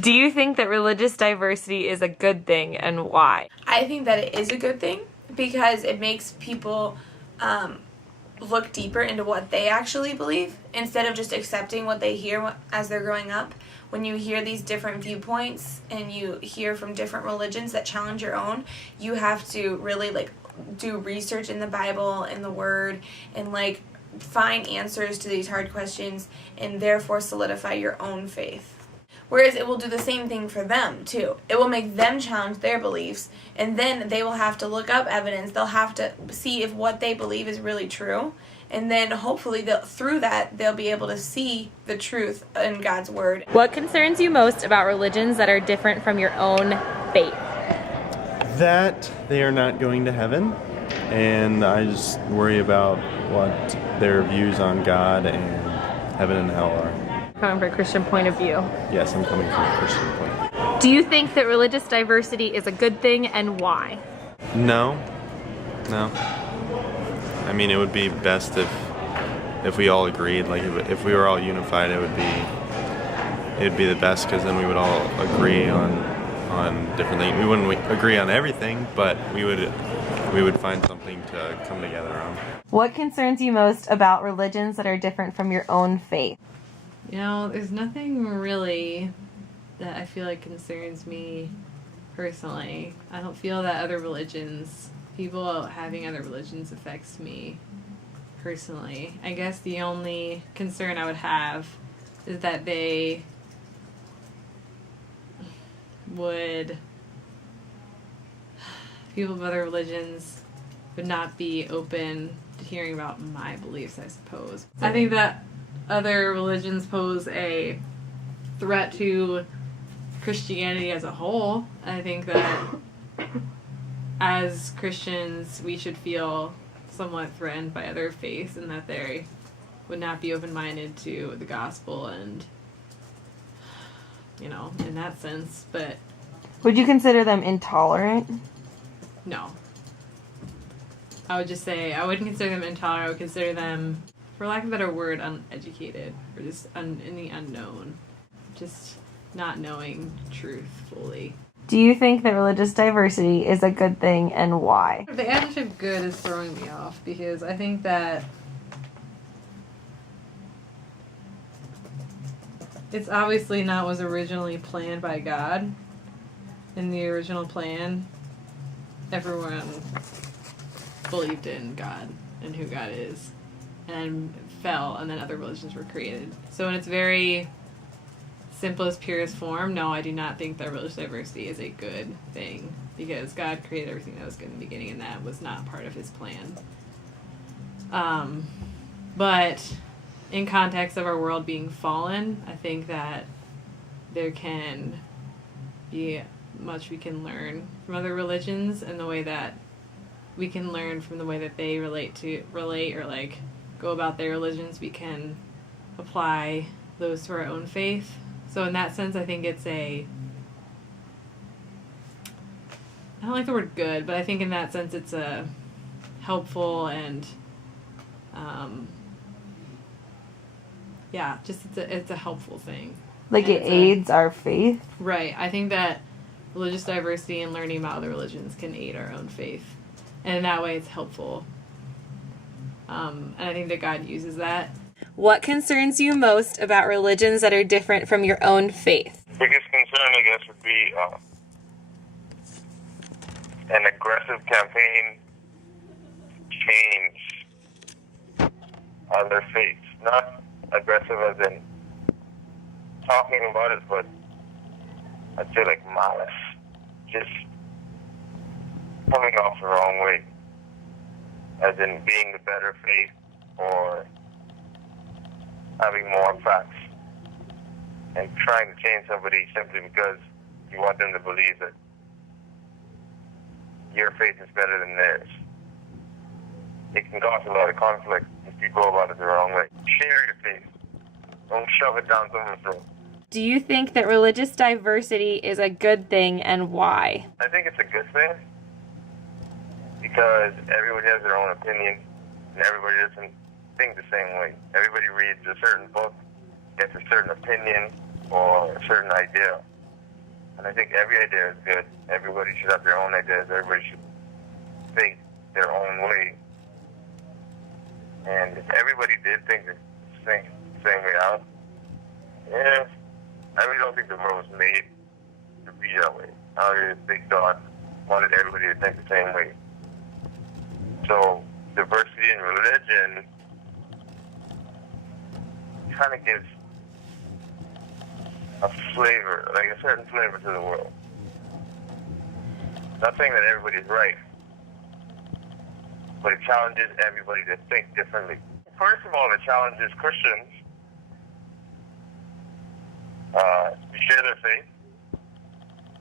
Do you think that religious diversity is a good thing, and why? I think that it is a good thing because it makes people look deeper into what they actually believe instead of just accepting what they hear as they're growing up. When you hear these different viewpoints and you hear from different religions that challenge your own, you have to really do research in the Bible and the Word and find answers to these hard questions and therefore solidify your own faith. Whereas it will do the same thing for them, too. It will make them challenge their beliefs, and then they will have to look up evidence. They'll have to see if what they believe is really true, and then hopefully through that, they'll be able to see the truth in God's Word. What concerns you most about religions that are different from your own faith? That they are not going to heaven, and I just worry about what their views on God and heaven and hell are. Coming from a Christian point of view. Yes, I'm coming from a Christian point. Do you think that religious diversity is a good thing, and why? No. I mean, it would be best if we all agreed. If we were all unified, it would be the best, because then we would all agree on different things. We wouldn't agree on everything, but we would find something to come together on. What concerns you most about religions that are different from your own faith? There's nothing really that I feel like concerns me personally. I don't feel that people having other religions affects me personally. I guess the only concern I would have is that people of other religions would not be open to hearing about my beliefs, I suppose. I think that other religions pose a threat to Christianity as a whole. I think that as Christians, we should feel somewhat threatened by other faiths, and that they would not be open-minded to the gospel and, in that sense. But would you consider them intolerant? No. I would just say I wouldn't consider them intolerant. I would consider them, for lack of a better word, uneducated, or just in the unknown, just not knowing truth fully. Do you think that religious diversity is a good thing, and why? The adjective good is throwing me off, because I think that it's obviously not what was originally planned by God. In the original plan, everyone believed in God and who God is, and fell, and then other religions were created. So in its very simplest, purest form, no, I do not think that religious diversity is a good thing, because God created everything that was good in the beginning, and that was not part of his plan. But in context of our world being fallen, I think that there can be much we can learn from other religions, and the way that we can learn from the way that they relate or go about their religions, we can apply those to our own faith. So in that sense, I think it's I don't like the word good, but I think in that sense it's a helpful and it's a helpful thing. It aids our faith? Right. I think that religious diversity and learning about other religions can aid our own faith. And in that way, it's helpful. And I think that God uses that. What concerns you most about religions that are different from your own faith? Biggest concern, I guess, would be an aggressive campaign to change other faiths. Not aggressive as in talking about it, but I'd say malice. Just coming off the wrong way, as in being the better faith or having more facts, and trying to change somebody simply because you want them to believe that your faith is better than theirs. It can cause a lot of conflict if you go about it the wrong way. Share your faith. Don't shove it down someone's throat. Do you think that religious diversity is a good thing, and why? I think it's a good thing, because everybody has their own opinion, and everybody doesn't think the same way. Everybody reads a certain book, gets a certain opinion, or a certain idea, And I think every idea is good. Everybody should have their own ideas. Everybody should think their own way. And if everybody did think the same way out, yeah, I really don't think the world was made to be that way. I really think God wanted everybody to think the same way. So diversity in religion kind of gives a flavor, like a certain flavor to the world. Not saying that everybody's right, but it challenges everybody to think differently. First of all, it challenges Christians to share their faith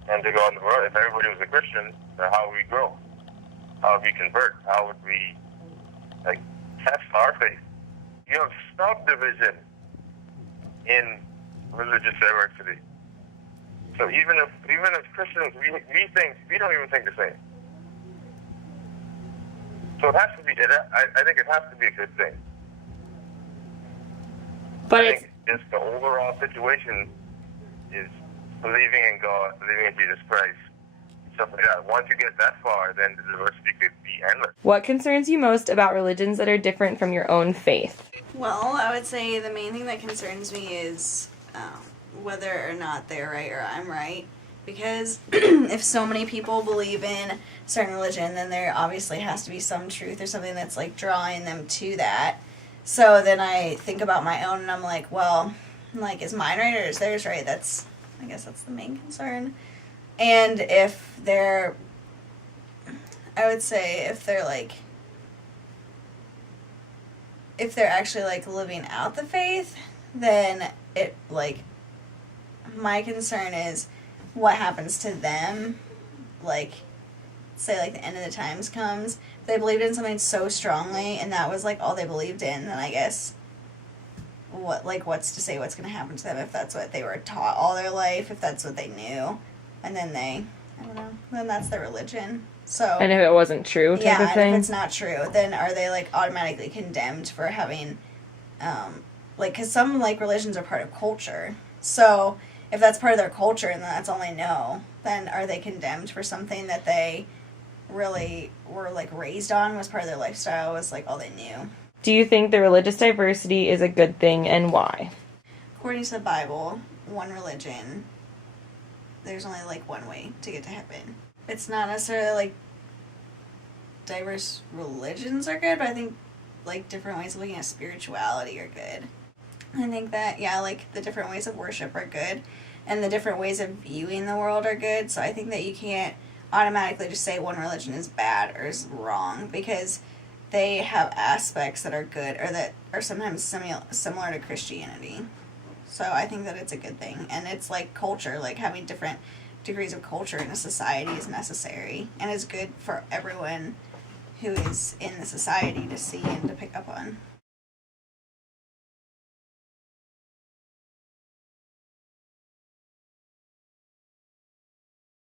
and to go in the world. If everybody was a Christian, then how would we grow? How would we convert? How would we test our faith? You have subdivision in religious diversity. So even if Christians, we don't even think the same. So it has to be. I think it has to be a good thing. But I it's think just the overall situation is believing in God, believing in Jesus Christ, stuff like that. Once you get that far, then the diversity could be endless. what concerns you most about religions that are different from your own faith? Well, I would say the main thing that concerns me is whether or not they're right or I'm right. Because if so many people believe in a certain religion, then there obviously has to be some truth or something that's like drawing them to that. So then I think about my own and I'm like, well, like, is mine right or is theirs right? I guess that's the main concern. And if they're, I would say if they're actually like living out the faith, then it my concern is what happens to them, say the end of the times comes. If they believed in something so strongly and that was all they believed in, then I guess what's to say what's going to happen to them if that's what they were taught all their life, if that's what they knew, and then I don't know, then that's their religion. So And if it wasn't true, type of and thing? if it's not true, then are they automatically condemned for having because some religions are part of culture. So if that's part of their culture and that's all they know, then are they condemned for something that they really were raised on, was part of their lifestyle, was all they knew? Do you think the religious diversity is a good thing and why? According to the Bible, one religion, there's only one way to get to heaven. It's not necessarily diverse religions are good, but I think different ways of looking at spirituality are good. I think that the different ways of worship are good, and the different ways of viewing the world are good. So I think that you can't automatically just say one religion is bad or is wrong, because they have aspects that are good or that are sometimes similar to Christianity. So I think that it's a good thing, and it's culture, having different degrees of culture in a society is necessary, and is good for everyone who is in the society to see and to pick up on.